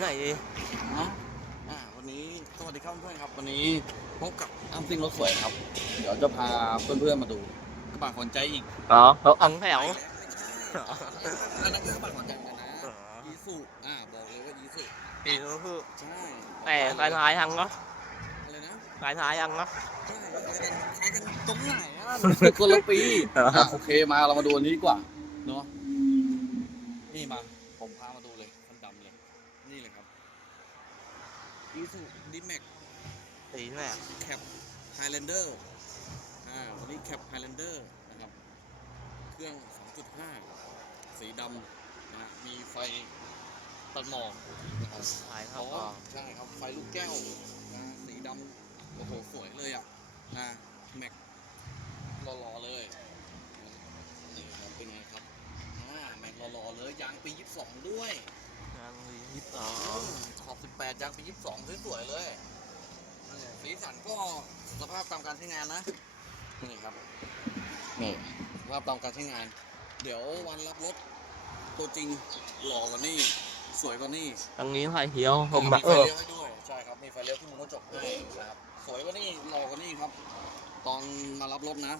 ไหนดีเนาะอ่าวันนี้สวัสดีครับเพื่อนๆครับ วันนี้พบกับอ้ำซิ่งรถสวยครับ เดี๋ยวจะพาเพื่อนๆมาดูกระบะขนใจอีกอ๋อรถอังแถวไม่ใช่อันนั้นคือกระบะขนใจเหมือนกันนะอีสุอ่าบอกเลยว่าอีสุปีนู้นคือใช่แต่สายท้ายยังเนาะอะไรนะสายท้ายยังเนาะใช่คล้ายกันตรงไหนอะมันเป็นคนละปีอ่าอะโอเคมาเรามาดูอันนี้ดีกว่าเนาะนี่มาผมพามาดูเลยคันดำเลย นี่เลยครับ อีสุดีแม็กสีแม่แคปไฮแลนเดอร์อ่าวันนี้แคปไฮแลนเดอร์นะครับ เครื่อง 2.5 สีดำนะมีไฟตัดหมอกนะครับสายคเพรับราะก็ว่าใช่ครับ ไฟลูกแก้วนะสีดำโอ้โห สวยเลยอะนะแม็กหล่อๆเลยนี่ครับเป็นไงครับอ่าแม็กหล่อๆเลยยางปี 22 ด้วย ยังมียี่สิบสองขอบ 18ยางปี22สวยๆเลยสีสันก็สภาพตามการใช้งานนะ นี่ครับ นี่สภาพตามการใช้งาน เดี๋ยววันรับรถตัวจริงหล่อกว่านี่สวยกว่านี่ตรงนี้ไฟเขียวผมมีแบบไฟเออเลี้ยวให้ด้วยใช่ครับมีไฟเลี้ยวที่มุมกระจกให้นะครับสวยกว่านี่หล่อกว่านี่ครับ ตอนมารับรถนะ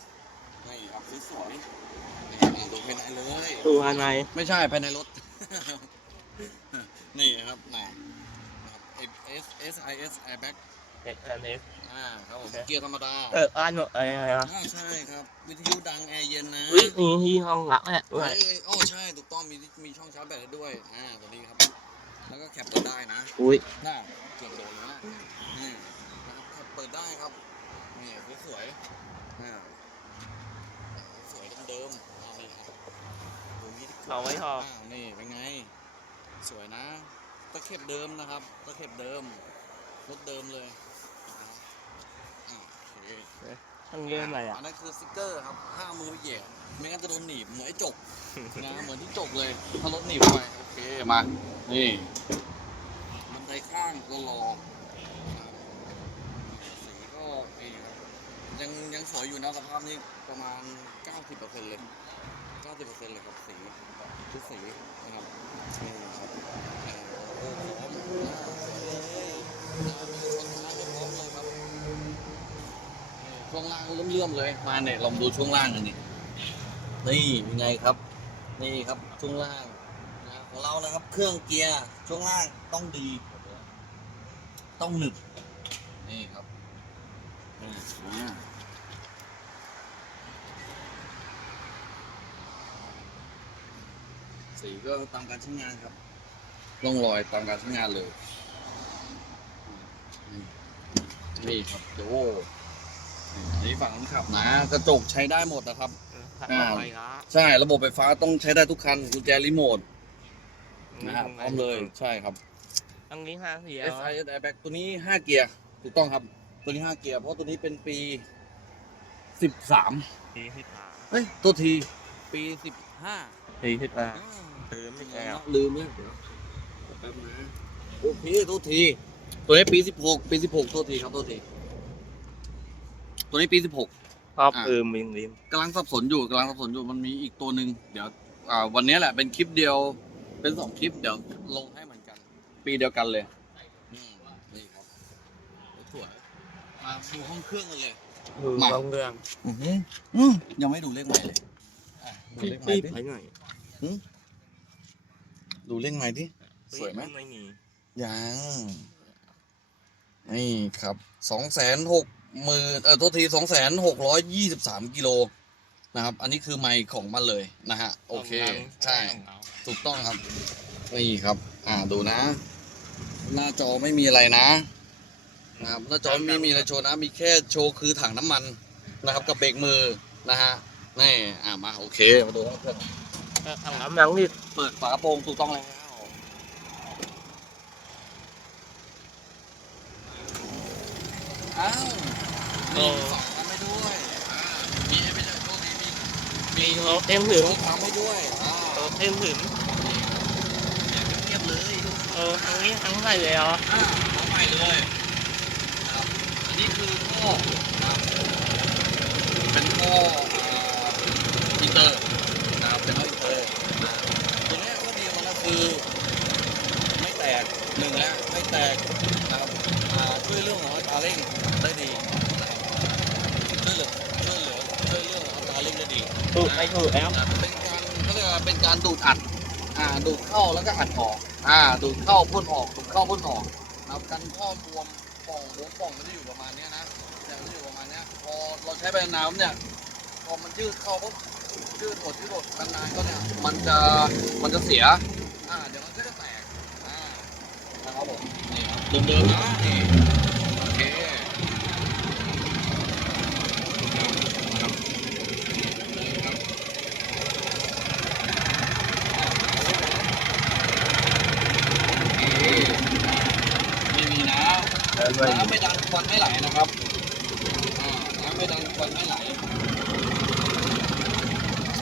นี่ครับสวยๆนี่ดูภายในเลยดูภายในไม่ใช่ภายในรถ นี่ครับแหมนะครับ S S I S airbag เอ็กอันนี้อ่าครับผมโอเคเกียร์ธรรมดาเอออ่านหมดอะไรนะอ่าใช่ครับ วิทยุดังแอร์เย็นนะอุ้ยมีที่ห้องหลักแหละด้วเอ้ยยโอ้ใช่ถูกต้องมีมีช่องชาร์จแบตให้ด้วยอ่าตัวนี้ครับ แล้วก็แคปเปิดได้นะอุ้ยน่าเกือบโดนแล้วนะนี่นะครับแคปเปิดได้ครับนี่สวยๆอ่าสวยเดิมๆอ่านี่ครับดูนี้ดีกว่าเราไม่พออ่านี่เป็นไง สวยนะ ตะเข็บเดิมนะครับ ตะเข็บเดิมรถเดิมเลยนะครับอ่าโอเคทั้งเรื่องอะไรอะ อันนั้นคือสติ๊กเกอร์ครับห้ามมือไปเหยียบไม่งั้นจะโดนหนีบเหมือนไอ้จก นะเหมือนที่จกเลยถ้ารถหนีบไปโอเคมา นี่บันไดข้างก็รอนะครับสีก็นี่ครับยังยังสวยอยู่นะสภาพนี้ประมาณ 90%เลย 90%เลยครับสีทุกสีนะครับนี่ครับโอ้โหพร้อมอ่าสวยเลยอ่ามีชนท้ายก็พร้อมเลยครับช่วงล่างเลื่อมๆเลยมาเนี่ยลองดูช่วงล่างกันนี่นี่เป็นไงครับ นี่ครับช่วงล่างนะของเรานะครับ เครื่องเกียร์ช่วงล่างต้องดี ต้องหนึบนี่ครับอ่าอ่า สีก็ตามการใช้งานครับร่องรอยตามการใช้งานเลยอืมนี่ครับโอ้อันนี้ฝั่งคนขับนะ กระจกใช้ได้หมดนะครับถัดอ่าไปละใช่ระบบไฟฟ้าต้องใช้ได้ทุกคันกุญแจรีโมทนะฮะพร้อมเลยใช่ครับตรงนี้ห้าเสีย S I S Airbag ตัวนี้5เกียร์ถูกต้องครับ ตัวนี้5เกียร์เพราะตัวนี้เป็นปี13สี่สิบสามเฮ้ยตัวที ปี15สี่สิบห้าอ่า ลืมไม่ลืแล้วมลืมเลยเดี๋ยวแป๊บนะโอ้พี่ตัวที ตัวนี้ปี16ปี16ตัวทีครับตัวที ตัวนี้ปี16ชอบลืมลืมลืมกำลังสับสนอยู่กำลังสับสนอยู่มันมีอีกตัวหนึ่งเดี๋ยวอ่าวันนี้แหละเป็นคลิปเดียว เป็นสองคลิปเดี๋ยวลงให้เหมือนกัน ปีเดียวกันเลยอืมนี่ครับสวยมาดูห้องเครื่องกันเลย ลืมมาต้องเรื่องอือหืออือยังไม่ดูเลขใหม่เลยอะดูเลขใหม่รีบดิ ไปหน่อย ดูเลขใหม่ดิสวยไหมไม่มียังนี่ครับสองแสนหกหมื่นเออโทษทีสองแสนหกร้อยยี่สิบสามกิโลนะครับ อันนี้คือไมค์ของมันเลยนะฮะ โอเค ใช่ ถูกต้องครับ นี่ครับ อ่าดูนะ หน้าจอไม่มีอะไรนะนะครับหน้าจอไม่มีอะไรโชว์นะ มีแค่โชว์คือถังน้ำมันนะครับ กับเบรกมือนะฮะนี่อ่ามาโอเคมาดูครับเพื่อน ทางน้ำยังรีบเปิดฝากระโปรงถูกต้องแล้วอ้าวมีฝาทำให้ด้วยอ่ามีไม่ใช่โทษทีมีมีรถเต็มถึงทำให้ด้วยอ่าเต็มถึงเงียบเลยเออทางนี้ทางไหนเลยอะอ่าเอาใหม่เลยครับอันนี้คือท่อเป็นท่ออ่าอินเตอร์ เป็นท่ออินเตอร์นะครับตัวเนี้ข้อดีมันก็คือไม่แตกหนึ่งนะไม่แตกนะครับช่วยเรื่องของอัตราเร่งได้ดีช่วยเหลือช่วยเหลือช่วยเรื่องของอัตราเร่งได้ดีถูกไม่ถูกแล้วเป็นการเขาเรียกว่าเป็นการดูดอัดอ่าดูดเข้าแล้วก็อัดออกอ่าดูดเข้าพ่นออกดูดเข้าพ่นออกนะครับกันท่อบวมป่องบวมป่องมันจะอยู่ประมาณนี้นะแต่มันจะอยู่ประมาณนี้พอเราใช้ไปน้ำเนี่ยพอมันยืดเข้าปุ๊บ ยืดหดยืดหดนานๆก็เนี่ยมันจะมันจะเสีย อ่าเดี๋ยวมันก็จะแตก อ่านะครับผมนี่ครับเดิมๆนะนี่โอเคโอเคไม่มีน้ำน้ำไม่ดันควันไม่ไหลนะครับอ่าน้ำไม่ดันควันไม่ไหล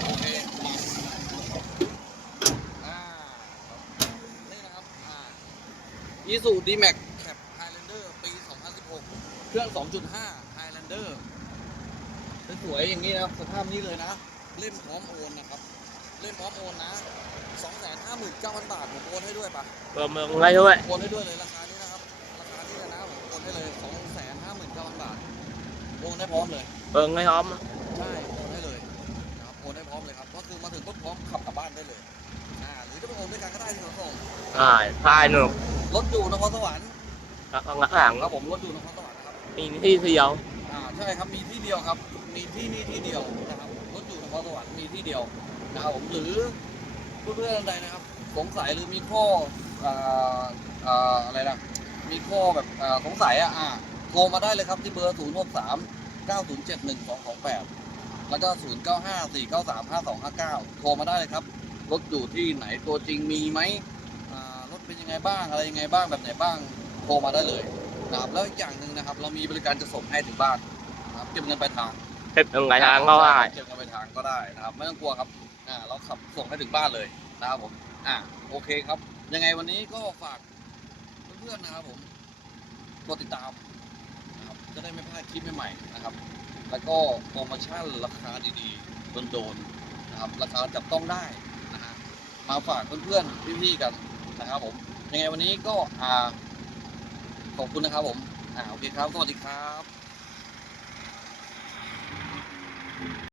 โอเค มาอ่านี่นะครับ อ่า i s u d m a x Cap Highlander ปี 2016 เครื่อง 2.5 Highlander สวยๆอย่างนี้นะครับสภาพนี้เลยนะ เล่มพร้อมโอนนะครับ เล่มพร้อมโอนนะ259,000 บาท ผมโอนให้ด้วยปะเปิดมึงไงด้วยโอนให้ด้วยเลยราคานี้นะครับ ราคานี้เลยนะผมโอนให้เลย259,000 บาท โอนได้พร้อมเลย เปิดไงพร้อม ใช่ โอนได้เลยนะครับ โอนได้พร้อมเลยครับ ก็คือมาถึงปุ๊บพร้อมขับกลับบ้านได้เลย อ่า หรือจะไปโอนด้วยกันก็ได้ที่ขนส่งอ่าพายหนุก รถอยู่นครสวรรค์ข้างหลังครับผมรถอยู่นครสวรรค์นะครับมีที่เที่ยวอ่าใช่ครับมีที่เดียวครับ มีที่นี่ที่เดียวนะครับรถอยู่นครสวรรค์มีที่เดียวนะครับผมหรือเพื่อนๆใดนะครับ สงสัยหรือมีข้ออ่าอ่าอะไรนะมีข้อแบบอ่าสงสัยอะอ่าโทรมาได้เลยครับที่เบอร์ 0 6 3 9 0 7 1 2 2 8 แล้วก็ 0 9 5 4 9 3 5 2 5 9 โทรมาได้เลยครับ รถอยู่ที่ไหนตัวจริงมีไหมอ่ารถ เป็นยังไงบ้างอะไรยังไงบ้างแบบไหนบ้างโทรมาได้เลยนะครับแล้วอีกอย่างหนึ่งนะครับ เรามีบริการจะส่งให้ถึงบ้านนะครับเก็บเงินปลายทางเก็บยังไงทางก็ได้เก็บเงินปลายทางก็ได้นะครับ ไม่ต้องกลัวครับอ่าเราขับส่งให้ถึงบ้านเลยนะครับผมอ่าโอเคครับ ยังไงวันนี้ก็ฝากเพื่อนๆนะครับผมกดติดตามนะครับจะได้ไม่พลาดคลิปใหม่ๆนะครับ แล้วก็โปรโมชั่นราคาดีๆโดนๆนะครับราคาจับต้องได้นะฮะมาฝากเพื่อนๆพี่ๆกัน นะครับผมยังไงวันนี้ก็อขอบคุณนะครับผมอ่าโอเคครับสวัสดีครับ